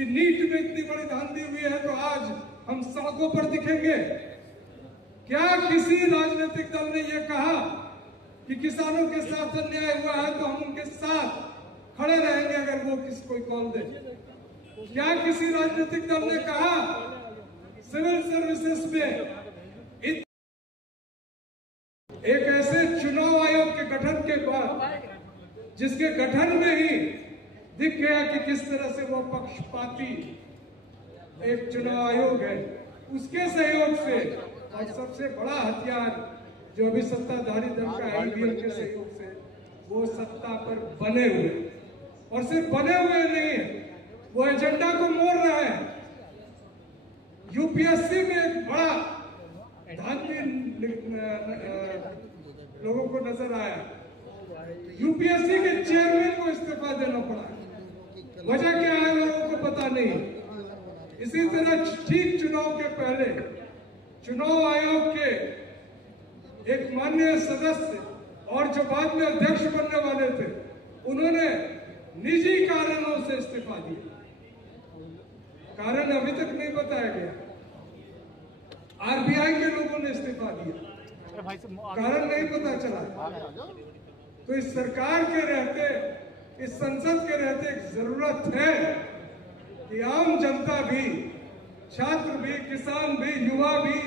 कि नीट में इतनी बड़ी धांधली हुई है तो आज हम सड़कों पर दिखेंगे। क्या किसी राजनीतिक दल ने यह कहा कि किसानों के साथ अन्याय हुआ है तो हम उनके साथ खड़े रहेंगे अगर वो कोई कॉल दे? क्या किसी राजनीतिक दल ने कहा सिविल सर्विसेज में एक ऐसे चुनाव आयोग के गठन के बाद, जिसके गठन में ही दिख गया कि किस तरह से वो पक्षपाती एक चुनाव आयोग है, उसके सहयोग से और सबसे बड़ा हथियार जो अभी सत्ताधारी दल का है ईवीएम के सहयोग से वो सत्ता पर बने हुए, और सिर्फ बने हुए नहीं वो एजेंडा को मोड़ रहा है। यूपीएससी में एक बड़ा धांधली लोगों को नजर आया। यूपीएससी के चेयरमैन को इस्तीफा देना पड़ा, वजह क्या है लोगों को पता नहीं। इसी तरह ठीक चुनाव के पहले चुनाव आयोग के एक माननीय सदस्य और जो बाद में अध्यक्ष बनने वाले थे, उन्होंने निजी कारणों से इस्तीफा दिया। कारण अभी तक नहीं बताया गया। आरबीआई के लोगों ने इस्तीफा दिया, कारण नहीं पता चला। तो इस सरकार के रहते, इस संसद के रहते एक जरूरत है कि आम जनता भी, छात्र भी, किसान भी, युवा भी,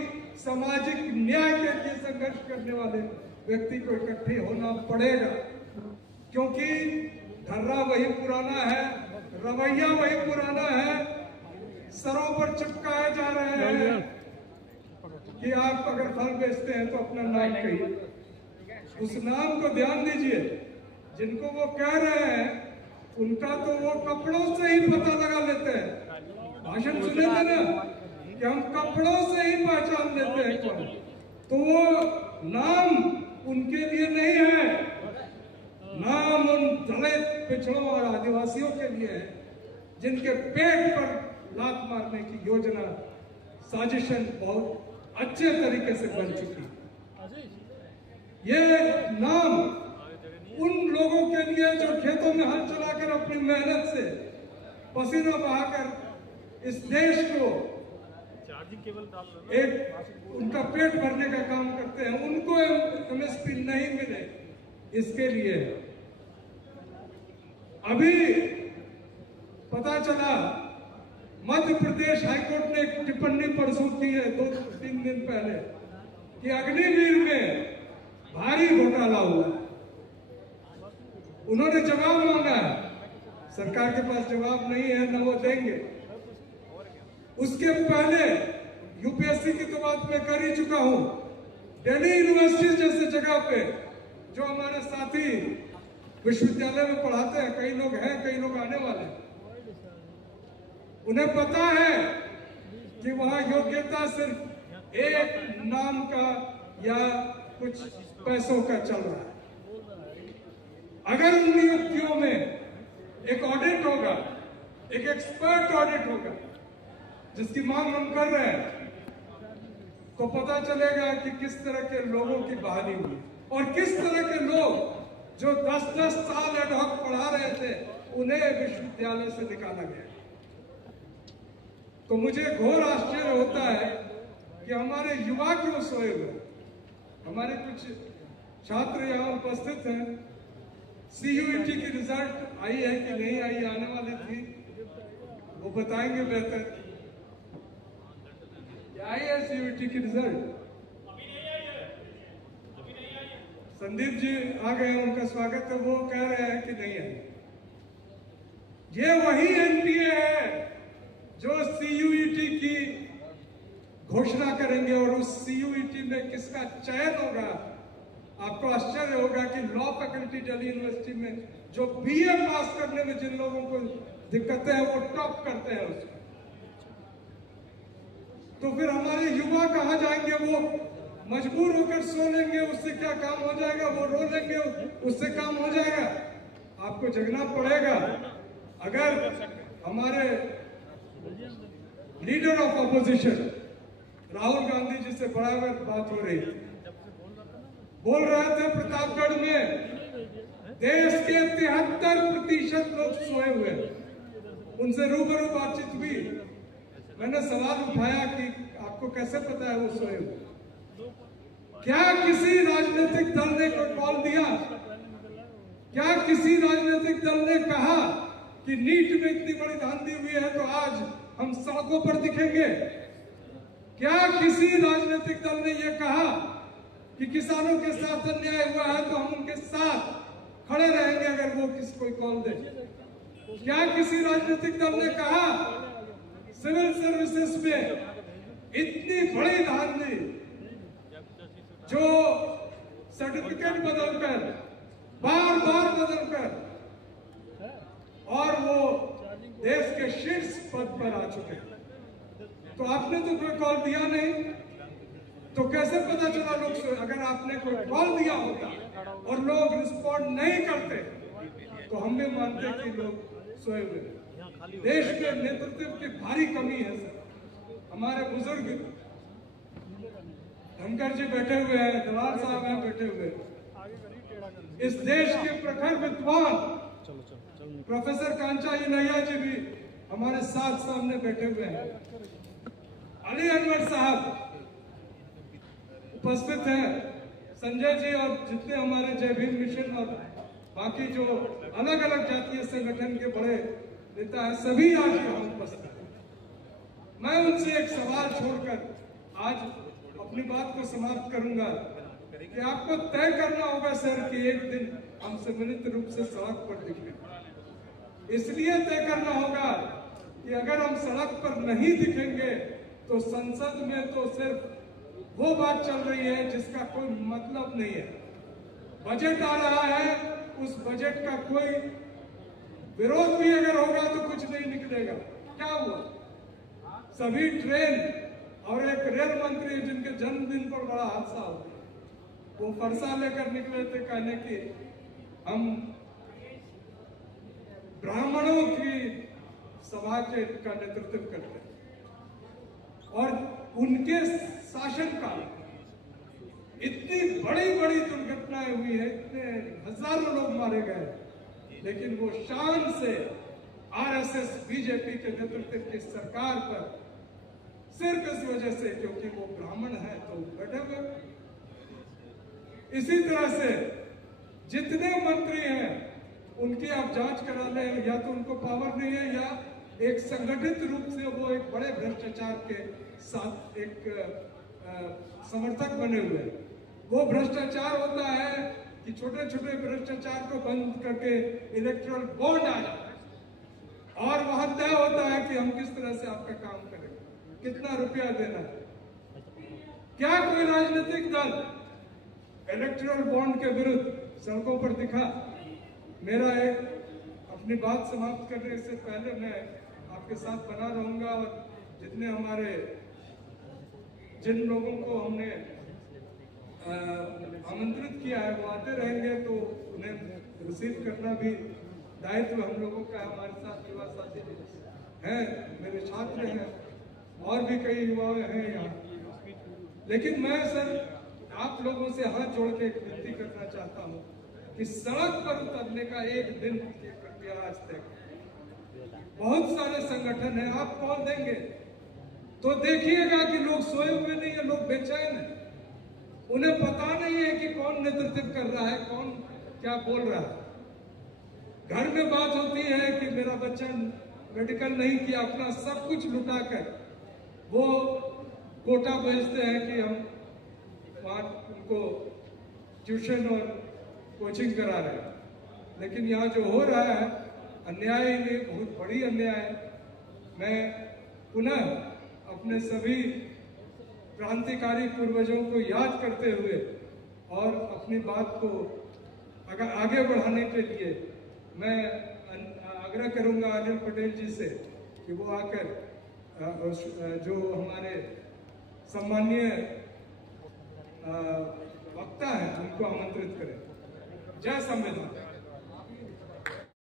सामाजिक न्याय के लिए संघर्ष करने वाले व्यक्ति को इकट्ठे होना पड़ेगा, क्योंकि धर्रा वही पुराना है, रवैया वही पुराना है। सरों पर चिपकाए जा रहे हैं कि आप अगर फल बेचते हैं तो अपना नाम कहिए। उस नाम को ध्यान दीजिए, जिनको वो कह रहे हैं उनका तो वो कपड़ों से ही पता लगा लेते हैं। भाषण सुने थे ना कि हम कपड़ों से ही पहचान लेते हैं कौन, तो वो नाम उनके लिए नहीं है, नाम उन दलित, पिछड़ों और आदिवासियों के लिए है जिनके पेट पर लात मारने की योजना, साजिशन बहुत अच्छे तरीके से बन चुकी है। ये नाम उन लोगों के लिए जो खेतों में हल चलाकर अपनी मेहनत से पसीना बहाकर इस देश को एक उनका पेट भरने का काम करते हैं, उनको एमएसपी नहीं मिले, इसके लिए अभी पता चला मध्य प्रदेश हाईकोर्ट ने एक टिप्पणी परसों की है 2-3 दिन पहले कि अग्निवीर में भारी घोटाला हुआ। उन्होंने जवाब मांगा, सरकार के पास जवाब नहीं है, न वो देंगे। उसके पहले यूपीएससी की तो बात मैं कर ही चुका हूं। दिल्ली यूनिवर्सिटी जैसे जगह पे जो हमारे साथी विश्वविद्यालय में पढ़ाते हैं, कई लोग हैं, कई लोग आने वाले हैं, उन्हें पता है कि वहां योग्यता सिर्फ एक नाम का या कुछ पैसों का चल रहा है। अगर उन नियुक्तियों में एक ऑडिट होगा, एक एक्सपर्ट ऑडिट होगा, जिसकी मांग हम कर रहे हैं, तो पता चलेगा कि किस तरह के लोगों की बहाली हुई और किस तरह के लोग जो 10-10 साल एडहॉक पढ़ा रहे थे उन्हें विश्वविद्यालय से निकाला गया। तो मुझे घोर आश्चर्य होता है कि हमारे युवा क्यों सोए हुए। हमारे कुछ छात्र यहाँ उपस्थित हैं, सीयूईटी की रिजल्ट आई है कि नहीं आई, आने वाली थी, वो बताएंगे बेहतर। आई है सीयूईटी की रिजल्ट? संदीप जी आ गए, उनका स्वागत है। वो कह रहे हैं कि नहीं आई। ये वही एनटीए है जो सीयूईटी की घोषणा करेंगे और उस सीयूईटी में किसका चयन होगा। आपको आश्चर्य होगा कि लॉ फैकल्टी दिल्ली यूनिवर्सिटी में जो बीए पास करने में जिन लोगों को दिक्कतें हैं वो टॉप करते हैं उसको। तो फिर हमारे युवा कहां जाएंगे? वो मजबूर होकर सो लेंगे, उससे क्या काम हो जाएगा? वो रो लेंगे, उससे काम हो जाएगा? आपको जगना पड़ेगा। अगर हमारे leader of opposition Rahul Gandhi ji से बराबर बात हो रही थी, बोल रहे थे प्रतापगढ़ में देश के 73% लोग सोए हुए हैं। उनसे रूबरू बातचीत हुई। मैंने सवाल उठाया कि आपको कैसे पता है वो सोए हुए? क्या किसी राजनीतिक दल ने कोई कॉल दिया? क्या किसी राजनीतिक दल ने कहा कि नीट में इतनी बड़ी धांधली हुई है तो आज हम सड़कों पर दिखेंगे? क्या किसी राजनीतिक दल ने यह कहा कि किसानों के साथ अन्याय हुआ है तो हम उनके साथ खड़े रहेंगे अगर वो कोई कॉल दे? क्या किसी राजनीतिक दल ने कहा सिविल सर्विसेज में इतनी बड़ी धांधली, जो सर्टिफिकेट बदलकर बार बार बदलकर और वो देश के शीर्ष पद पर आ चुके हैं, तो आपने तो कोई कॉल दिया नहीं, तो कैसे पता चला लोग सोए? अगर आपने कोई कॉल दिया होता और लोग रिस्पॉन्ड नहीं करते तो हम भी मानते कि लोग सोए हुए हैं। देश के नेतृत्व की भारी कमी है सर। हमारे बुजुर्ग धनखड़ जी बैठे हुए हैं, दलाल साहब हैं बैठे हुए हैं। इस देश के प्रखर विद्वान प्रोफेसर कांचा इनैया जी भी हमारे साथ सामने बैठे हुए हैं। अली अनवर साहब उपस्थित हैं, संजय जी और जितने हमारे जय भीम मिशन और बाकी जो अलग अलग जातीय संगठन के बड़े नेता हैं, सभी आज यहाँ उपस्थित हैं। मैं उनसे एक सवाल छोड़कर आज अपनी बात को समाप्त करूंगा कि आपको तय करना होगा सर कि एक दिन हम सम्मिलित रूप से सड़क पर दिखें। इसलिए तय करना होगा कि अगर हम सड़क पर नहीं दिखेंगे तो संसद में तो सिर्फ वो बात चल रही है जिसका कोई मतलब नहीं है। बजट आ रहा है, उस बजट का कोई विरोध भी अगर होगा तो कुछ नहीं निकलेगा। क्या हुआ? सभी ट्रेन और एक रेल मंत्री जिनके जन्मदिन पर बड़ा हादसा हो, वो फरसा लेकर निकले थे कहने की हम ब्राह्मणों की सभा का नेतृत्व करते हैं, और उनके शासनकाल इतनी बड़ी बड़ी दुर्घटनाएं हुई है, इतने हजारों लोग मारे गए, लेकिन वो शान से आरएसएस बीजेपी के नेतृत्व की सरकार पर सिर्फ इस वजह से क्योंकि वो ब्राह्मण है तो बैठे हुए। इसी तरह से जितने मंत्री हैं उनकी आप जांच करा लें, या तो उनको पावर नहीं है या एक संगठित रूप से वो एक बड़े भ्रष्टाचार के साथ एक समर्थक बने हुए हैं। वो भ्रष्टाचार होता है कि छोटे छोटे भ्रष्टाचार को बंद करके इलेक्ट्रल बॉन्ड आ जाता है और वहां तय होता है कि हम किस तरह से आपका काम करेंगे, कितना रुपया देना है। क्या कोई राजनीतिक दल इलेक्ट्रल बॉन्ड के विरुद्ध सड़कों पर दिखा? मेरा एक अपनी बात समाप्त करने से पहले मैं आपके साथ बना रहूंगा, और जितने हमारे जिन लोगों को हमने आमंत्रित किया है वो आते रहेंगे, तो उन्हें रिसीव करना भी दायित्व हम लोगों का। हमारे साथ युवा साथी हैं, मेरे छात्र हैं, और भी कई युवा हैं यहाँ। लेकिन मैं सर आप लोगों से हाथ जोड़ के एक विनती करना चाहता हूँ कि सड़क पर उतरने का एक दिन प्रक्रिया आज तक बहुत सारे संगठन है, आप कॉल देंगे तो देखिएगा कि लोग सोए हुए नहीं है, लोग बेचैन है, उन्हें पता नहीं है कि कौन नेतृत्व कर रहा है, कौन क्या बोल रहा है। घर में बात होती है कि मेरा बच्चा मेडिकल नहीं किया, अपना सब कुछ लुटाकर वो कोटा भेजते हैं कि हम वहां उनको ट्यूशन और कोचिंग करा रहे हैं। लेकिन यहाँ जो हो रहा है अन्याय, ये बहुत बड़ी अन्याय है। मैं पुनः अपने सभी क्रांतिकारी पूर्वजों को याद करते हुए और अपनी बात को अगर आगे बढ़ाने के लिए मैं आग्रह करूंगा अनिल पटेल जी से कि वो आकर जो हमारे सम्माननीय वक्ता है उनको आमंत्रित करें। जय संविधान।